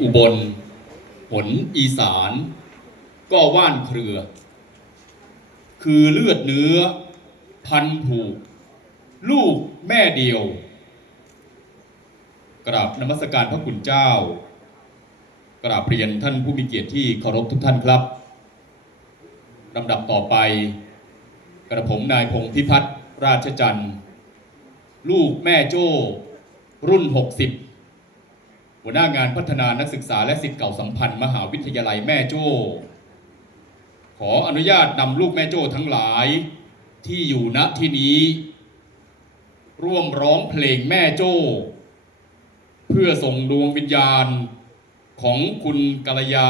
อุบลหนอีสาน ก็ว่านเครือ คือเลือดเนื้อ พันผูก ลูกแม่เดียว กราบนมัสการพระคุณเจ้า กราบเรียนท่านผู้มีเกียรติที่เคารพทุกท่านครับลำดับต่อไป กระผมนายพงษ์พิพัฒน์ราชจันทร์ ลูกแม่โจ้ รุ่น 60 หัวหน้างานพัฒนานักศึกษาและสิทธิ์เก่าสัมพันธ์มหาวิทยาลัยแม่โจ้ขออนุญาตนำลูกแม่โจ้ทั้งหลายที่อยู่ณที่นี้ ร่วมร้องเพลงแม่โจ้ เพื่อส่งดวงวิญญาณของคุณกัลยา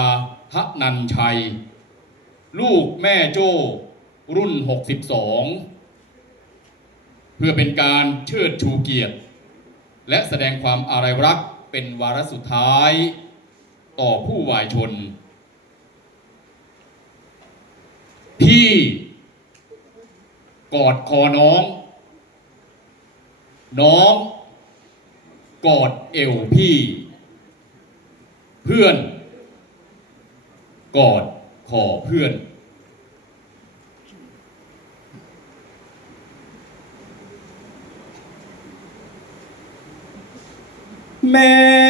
ทะนันชัย ลูกแม่โจ้ รุ่น 62 เพื่อเป็นการเชิดชูเกียรติ และแสดงความอาลัยรัก เป็นวาระสุดท้าย ต่อผู้วายชน พี่กอดคอน้อง น้องกอดเอวพี่ เพื่อน กอดคอเพื่อน แม่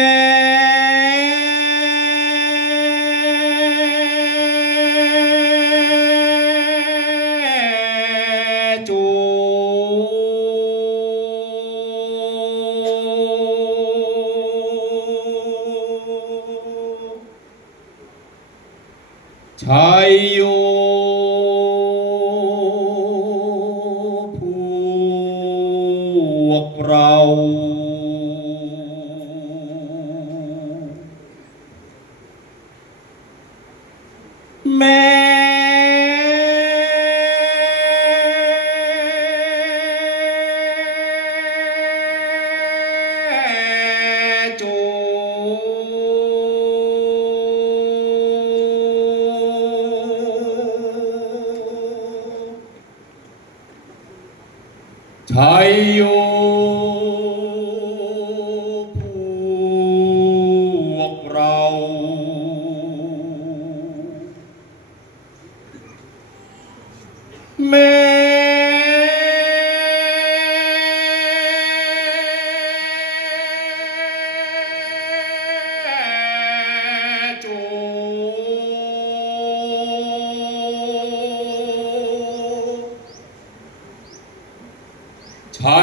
แม่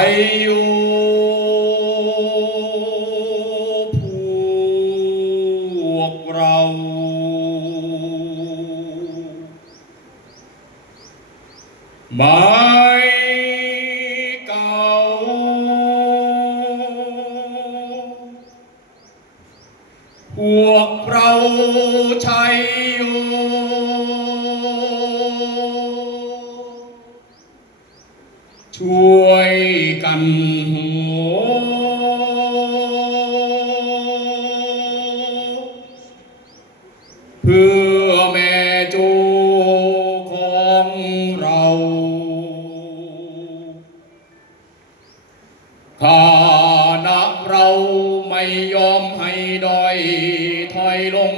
ยโยพวกเราไม้เก่าพวกเราใช้อยู่ เพื่อแม่จูของเราข้านะเราไม่ยอมให้ด้อยถอยลง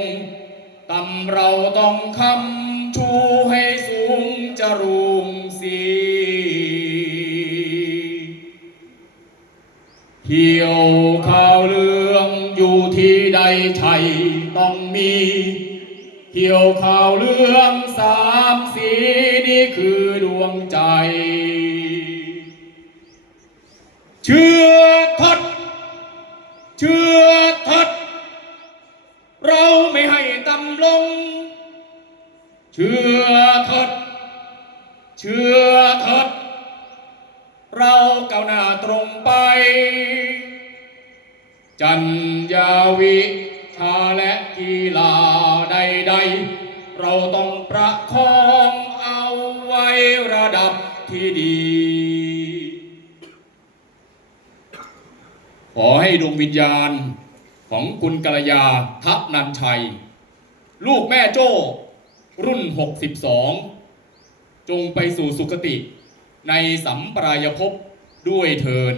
ต่ำเราต้องคำชูให้สูงจะรุ่ เที่ยวข่าวเรื่องอยู่ที่ใดชัยต้องมี เที่ยวข่าวเรื่องสามสีนี่คือดวงใจ เชื่อทัด เชื่อทัด เราไม่ให้ต่ำลง เชื่อทัด เชื่อทัด และกีฬาใดๆ เราต้องประคองเอาไว้ระดับที่ดี ขอให้ดวงวิญญาณของคุณกัลยาทะนันชัย ลูกแม่โจ้ รุ่น 62 จงไปสู่สุคติในสัมปรายภพด้วยเทิน